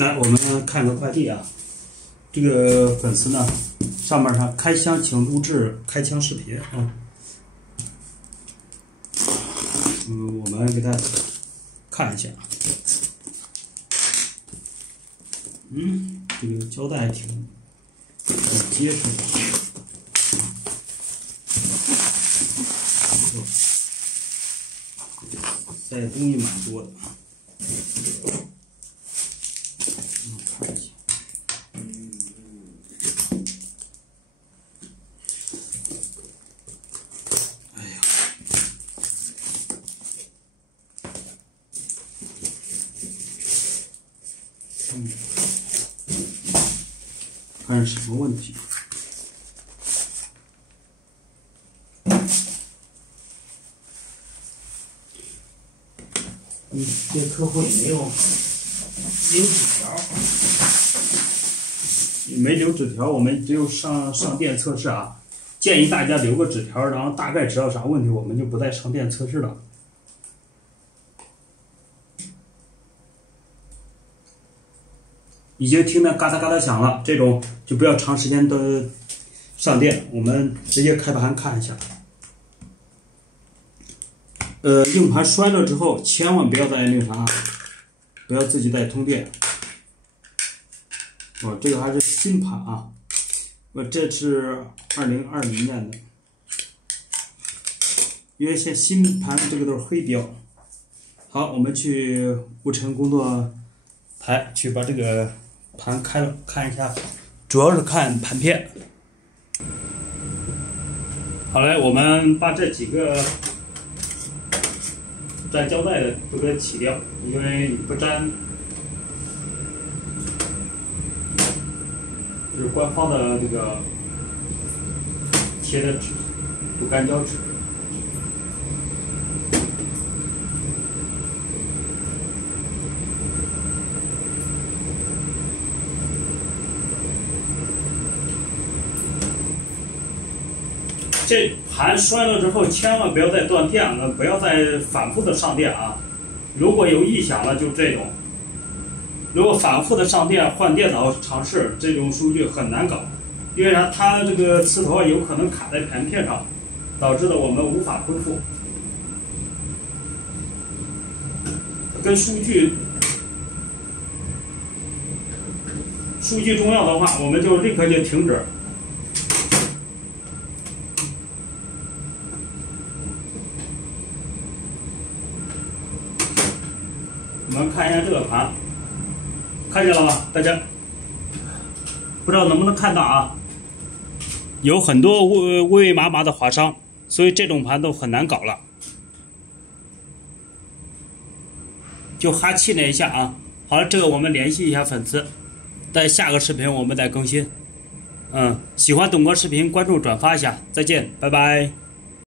来，我们看个快递啊。这个粉丝呢，上面上开箱请录制开箱视频啊。我们给他看一下。这个胶带还挺结实的。塞的东西蛮多的。看一下。哎呀，看是什么问题？这客户也没有留纸条，没留纸条，我们只有上电测试啊。建议大家留个纸条，然后大概知道啥问题，我们就不再上电测试了。已经听得嘎哒嘎哒响了，这种就不要长时间的上电，我们直接开盘看一下。硬盘摔了之后，千万不要再那啥，不要自己再通电。这个还是新盘啊，这是2020年的，因为现在新盘这个都是黑标。好，我们去物成工作台去把这个盘开了看一下，主要是看盘片。好嘞，我们把这几个粘胶带的都给它起掉，因为不粘，这是官方的这个贴的纸，不干胶纸。这盘摔了之后，千万不要再断电了，不要再反复的上电啊！如果有异响了，就这种。如果反复的上电换电脑尝试，这种数据很难搞，因为啥？它这个磁头有可能卡在盘片上，导致了我们无法恢复。跟数据重要的话，我们就立刻就停止。我们看一下这个盘，看见了吧？大家不知道能不能看到啊？有很多微微麻麻的划伤，所以这种盘都很难搞了。就哈气那一下啊。好了，这个我们联系一下粉丝，在下个视频我们再更新。喜欢董哥视频，关注转发一下，再见，拜拜。